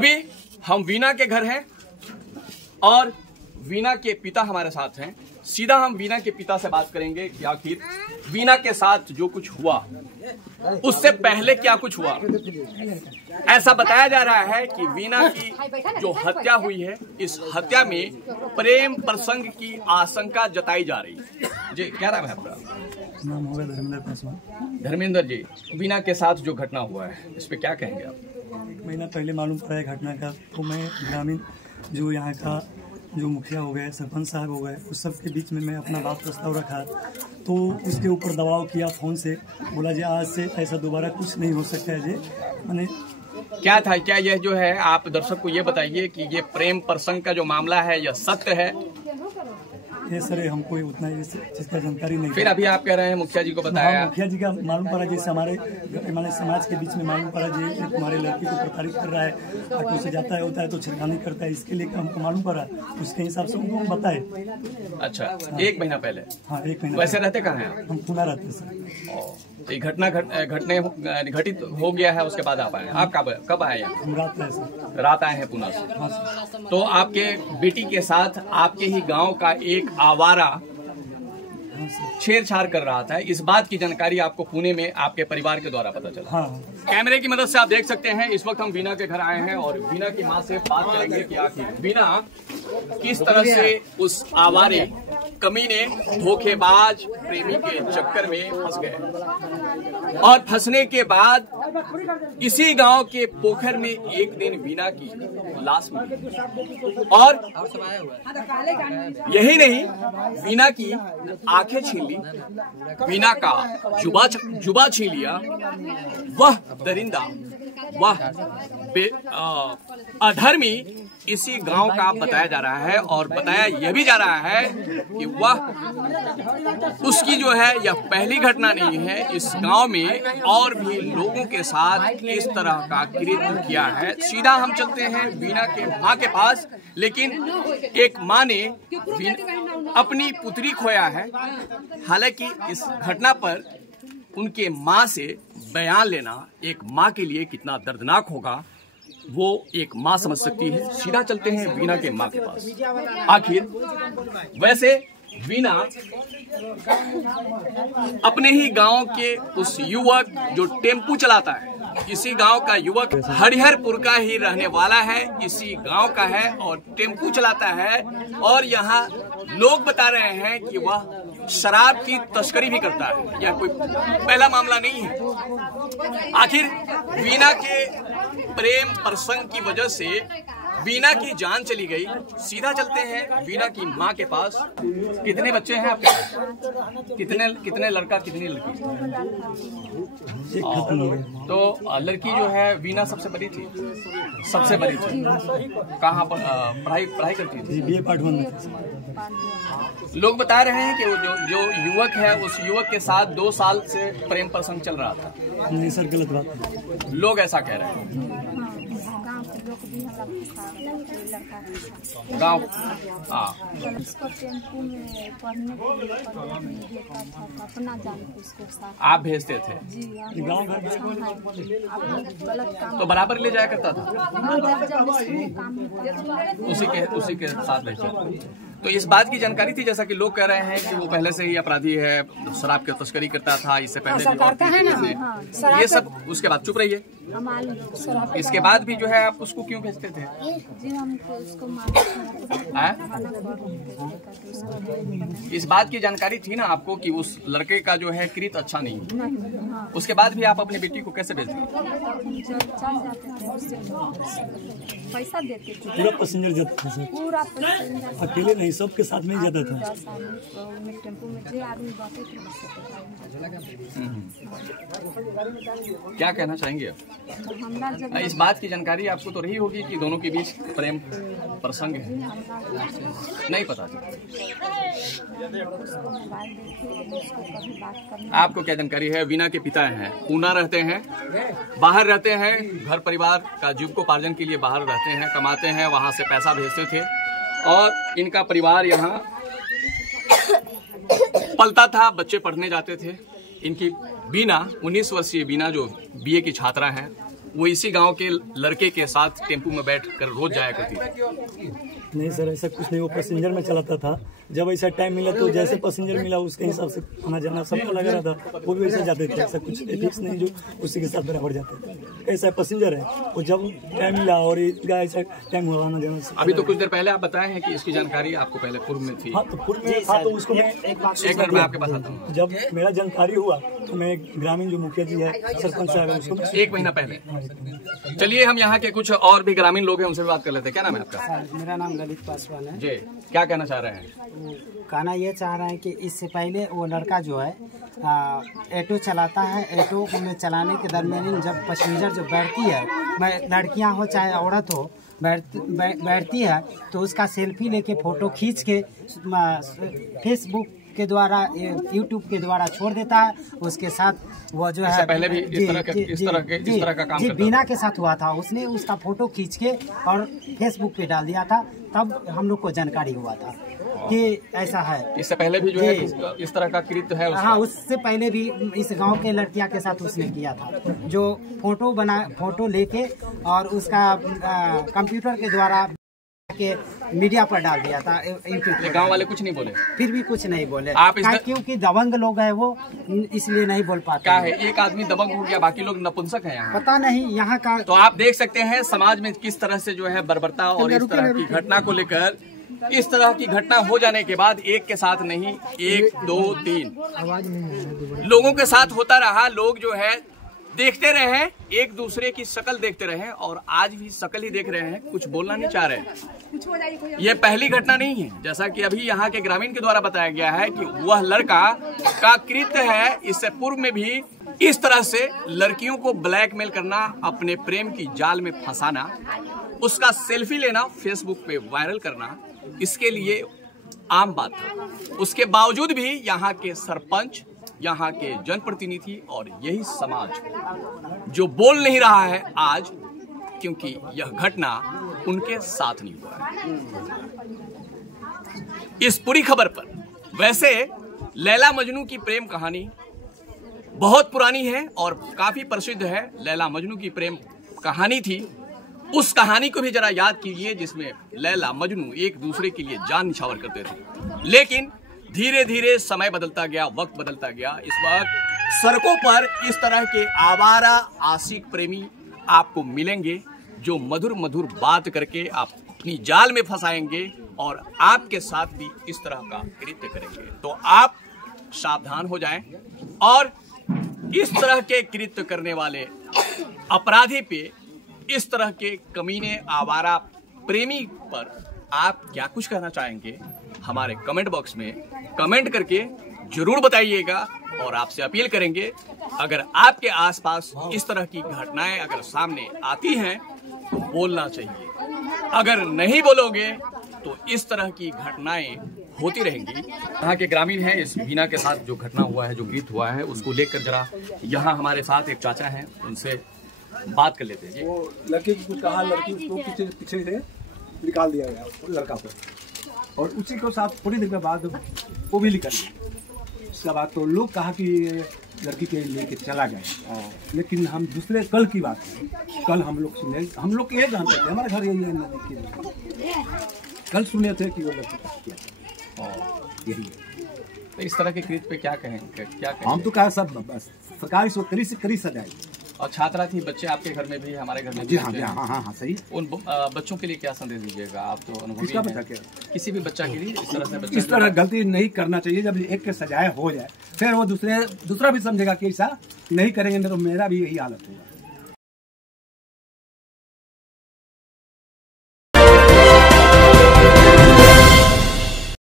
अभी हम वीना के घर हैं और वीना के पिता हमारे साथ हैं। सीधा हम वीना के पिता से बात करेंगे कि आखिर वीना के साथ जो कुछ हुआ उससे पहले क्या कुछ हुआ। ऐसा बताया जा रहा है कि वीना की जो हत्या हुई है, इस हत्या में प्रेम प्रसंग की आशंका जताई जा रही है। जी, क्या नाम है आपका? नाम होगा धर्मेंद्र पासवान। धर्मेंद्र जी, वीना के साथ जो घटना हुआ है इस पे क्या कहेंगे आप? एक महीना पहले मालूम पड़ा है घटना का, तो मैं ग्रामीण जो यहाँ का जो मुखिया हो गए, सरपंच साहब हो गए, उस सब के बीच में मैं अपना बात प्रस्ताव रखा, तो उसके ऊपर दबाव किया फ़ोन से, बोला जी आज से ऐसा दोबारा कुछ नहीं हो सकता है जी। मैंने क्या था, क्या यह जो है, आप दर्शक को ये बताइए कि ये प्रेम प्रसंग का जो मामला है यह सत्य है? ये सर हमको उतना जिसका जानकारी नहीं। फिर अभी आप कह रहे हैं मुखिया जी को बताया। मुखिया जी का मालूम पड़ा, जैसे हमारे समाज के बीच में मालूम पड़ा जी तुम्हारे लड़की को प्रताड़ित कर रहा है, आके उसे जाता है होता है तो छिड़खानी करता है, इसके लिए हमको मालूम पड़ा, उसके हिसाब से उनको हम बताए। अच्छा, एक महीना पहले? हाँ, एक महीना। वैसे रहते कहाँ हैं? हम पुणे रहते हैं सर। तो ये घटना घटित हो गया है, उसके बाद आप आए? आप कब आए? हम रात आए हैं पुणे से। तो आपके बेटी के साथ आपके ही गांव का एक आवारा छेड़छाड़ कर रहा था, इस बात की जानकारी आपको पुणे में आपके परिवार के द्वारा पता चला? हाँ। कैमरे की मदद से आप देख सकते हैं, इस वक्त हम वीना के घर आए हैं और वीना की मां से बात करेंगे कि आखिर वीना किस तरह से उस आवारे कमीने धोखेबाज प्रेमी के चक्कर में फंस गए और फंसने के बाद इसी गांव के पोखर में एक दिन वीना की लाश मिली और यही नहीं, वीना की आंखें छीन ली, वीना का जुबा छीन लिया। वह दरिंदा, वह अधर्मी इसी गांव का बताया जा रहा है और बताया यह भी जा रहा है कि वह उसकी जो है यह पहली घटना नहीं है, इस गांव में और भी लोगों के साथ इस तरह का कृत्य किया है। सीधा हम चलते हैं वीना के मां के पास, लेकिन एक मां ने अपनी पुत्री खोया है। हालांकि इस घटना पर उनके मां से बयान लेना एक मां के लिए कितना दर्दनाक होगा वो एक मां समझ सकती है। सीधा चलते हैं वीना के मां के पास। आखिर वैसे वीना अपने ही गांव के उस युवक जो टेम्पू चलाता है, इसी गांव का युवक हरिहरपुर का ही रहने वाला है, इसी गांव का है और टेम्पू चलाता है और यहाँ लोग बता रहे हैं कि वह शराब की तस्करी भी करता है। यह कोई पहला मामला नहीं है। आखिर वीना के प्रेम प्रसंग की वजह से वीना की जान चली गई। सीधा चलते हैं वीना की मां के पास। कितने बच्चे हैं आपके पास? कितने लड़का कितनी लड़की? तो लड़की जो है वीना सबसे बड़ी थी, सबसे बड़ी थी। कहाँ पर पढ़ाई करती थी? BA पार्ट 1 में। लोग बता रहे हैं कि जो युवक है उस युवक के साथ 2 साल से प्रेम प्रसंग चल रहा था। नहीं सर, गलत बात। लोग ऐसा कह रहे हैं। गाँव आप भेजते थे? तो बराबर ले जाया करता था? उसी के साथ भेजते। तो इस बात की जानकारी थी, जैसा कि लोग कह रहे हैं कि वो पहले से ही अपराधी है, शराब की तस्करी करता था, इससे पहले भी और ये सब। उसके बाद चुप रहिए। इसके बाद भी जो है आप उसको क्यों भेजते थे? इस बात की जानकारी थी ना आपको कि उस लड़के का जो है कृत्य अच्छा नहीं है, उसके बाद भी आप अपनी बेटी को कैसे भेज दिए? पैसा देते थे, पूरा पैसेंजर जाता था, पूरा पैसेंजर अकेले नहीं सबके साथ में जाता था। टेम्पो में जो आदमी बैठे थे। क्या कहना चाहेंगे आप? इस बात की जानकारी आपको तो रही होगी कि दोनों के बीच प्रेम प्रसंग है? नहीं पता था? आपको क्या जानकारी है? वीना के पिता हैं, ऊना रहते हैं, बाहर रहते हैं, घर परिवार का जीविकोपार्जन के लिए बाहर रहते हैं, कमाते हैं, वहां से पैसा भेजते थे और इनका परिवार यहाँ पलता था, बच्चे पढ़ने जाते थे। इनकी बीना 19 वर्षीय बीना जो BA की छात्रा है, वो इसी गांव के लड़के के साथ टेम्पू में बैठ कर रोज जाया करती थी? नहीं सर, ऐसा कुछ नहीं, वो पैसेंजर में चलाता था। जब ऐसा टाइम मिला तो जैसे पैसेंजर मिला उसके हिसाब से आना जाना सबको लगा रहा था, वो भी वैसे जाते थे। ऐसा कुछ फिक्स नहीं जो उसी के साथ बराबर जाते थे। ऐसा पैसेंजर है, वो जब टाइम मिला और इसका ऐसा टाइम हुआ आना जाना। अभी तो कुछ देर पहले आप बताए हैं कि इसकी जानकारी आपको पहले पूर्व में थी। हाँ, तो पूर्व में था तो उसको मैं एक मिनट में आपके पास आता हूँ। जब मेरा जानकारी हुआ तो मैं ग्रामीण जो मुखिया जी है, सरपंच साहब है, उसको 1 महीना पहले। चलिए हम यहाँ के कुछ और भी ग्रामीण लोग हैं, उनसे भी बात कर लेते हैं। क्या नाम है आपका? मेरा नाम ललित पासवान है जी। क्या कहना चाह रहे हैं? कहना ये चाह रहे हैं कि इससे पहले वो लड़का जो है ऑटो चलाता है। ऑटो में चलाने के दरमियान जब पैसेंजर जो बैठती है, लड़कियां हो चाहे औरत हो, बैठती है तो उसका सेल्फी लेके फोटो खींच के फेसबुक के द्वारा, यूट्यूब के द्वारा छोड़ देता है। उसके साथ वो जो है पहले भी इस तरह का काम करता बीना के साथ हुआ था। उसने उसका फोटो खींच के और फेसबुक पे डाल दिया था, तब हम लोग को जानकारी हुआ था कि ऐसा है। इससे पहले भी जो है इस तरह का कृत्य है उसका? हाँ, उससे पहले भी इस गांव के लड़कियां के साथ उसने किया था, जो फोटो लेके और उसका कंप्यूटर के द्वारा के मीडिया पर डाल दिया था, यूट्यूब पे। गांव वाले कुछ नहीं बोले? फिर भी कुछ नहीं बोले। आप क्योंकि दबंग लोग है वो, इसलिए नहीं बोल पाते। क्या है, एक आदमी दबंग हो गया, बाकी लोग नपुंसक हैं यहाँ? पता नहीं यहाँ का। तो आप देख सकते हैं समाज में किस तरह से जो है बर्बरता और इस तरह की घटना को लेकर, इस तरह की घटना हो जाने के बाद एक के साथ नहीं, 1 2 3 लोगों के साथ होता रहा। लोग जो है देखते रहे, एक दूसरे की शक्ल देखते रहे और आज भी शक्ल ही देख रहे हैं, कुछ बोलना नहीं चाह रहे। ये पहली घटना नहीं है, जैसा कि अभी यहाँ के ग्रामीण के द्वारा बताया गया है कि वह लड़का का कृत्य है। इससे पूर्व में भी इस तरह से लड़कियों को ब्लैकमेल करना, अपने प्रेम की जाल में फंसाना, उसका सेल्फी लेना, फेसबुक पे वायरल करना, इसके लिए आम बात था। उसके बावजूद भी यहाँ के सरपंच, यहाँ के जनप्रतिनिधि और यही समाज जो बोल नहीं रहा है आज, क्योंकि यह घटना उनके साथ नहीं हुआ है। इस पूरी खबर पर वैसे लैला मजनू की प्रेम कहानी बहुत पुरानी है और काफी प्रसिद्ध है। लैला मजनू की प्रेम कहानी थी, उस कहानी को भी जरा याद कीजिए जिसमें लैला मजनू एक दूसरे के लिए जान निछावर करते थे। लेकिन धीरे धीरे समय बदलता गया, वक्त बदलता गया। इस वक्त सड़कों पर इस तरह के आवारा आशिक प्रेमी आपको मिलेंगे जो मधुर मधुर बात करके आप अपनी जाल में फंसाएंगे और आपके साथ भी इस तरह का कृत्य करेंगे। तो आप सावधान हो जाएं और इस तरह के कृत्य करने वाले अपराधी पे, इस तरह के कमीने आवारा प्रेमी पर आप क्या कुछ कहना चाहेंगे, हमारे कमेंट बॉक्स में कमेंट करके जरूर बताइएगा। और आपसे अपील करेंगे, अगर आपके आसपास इस तरह की घटनाएं अगर सामने आती हैं तो बोलना चाहिए। अगर नहीं बोलोगे तो इस तरह की घटनाएं होती रहेंगी। यहाँ के ग्रामीण हैं, इस बीना के साथ जो घटना हुआ है, जो गीत हुआ है, उसको लेकर जरा यहाँ हमारे साथ एक चाचा हैं, उनसे बात कर लेते हैं। वो लड़के की कुछ कहा, लड़की उसको पीछे से निकाल दिया गया लड़का को, और उसी के साथ थोड़ी देर के बाद वो भी निकल गया। उसके बाद तो लोग कहा कि लड़की के लेके चला गया। लेकिन हम दूसरे कल की बात है, कल हम लोग सुने, हम लोग ये जानते थे, हमारे घर यही है नदी के, कल सुने थे कि वो लड़की किया और यही है। तो इस तरह के कृत्य पे क्या कहें? हम तो कहा सब बस सरकार इसको कड़ी से कड़ी सजाए। और छात्रा थी, बच्चे आपके घर में भी, हमारे घर में जी हाँ, हाँ सही। उन बच्चों के लिए क्या संदेश दीजिएगा? आप तो अनुभवी हैं, किसी भी बच्चा के लिए इस तरह से बच्चा इस तरह गलती नहीं करना चाहिए। जब एक के सजाए हो जाए फिर वो दूसरा भी समझेगा कि ऐसा नहीं करेंगे तो मेरा भी यही हालत होगा।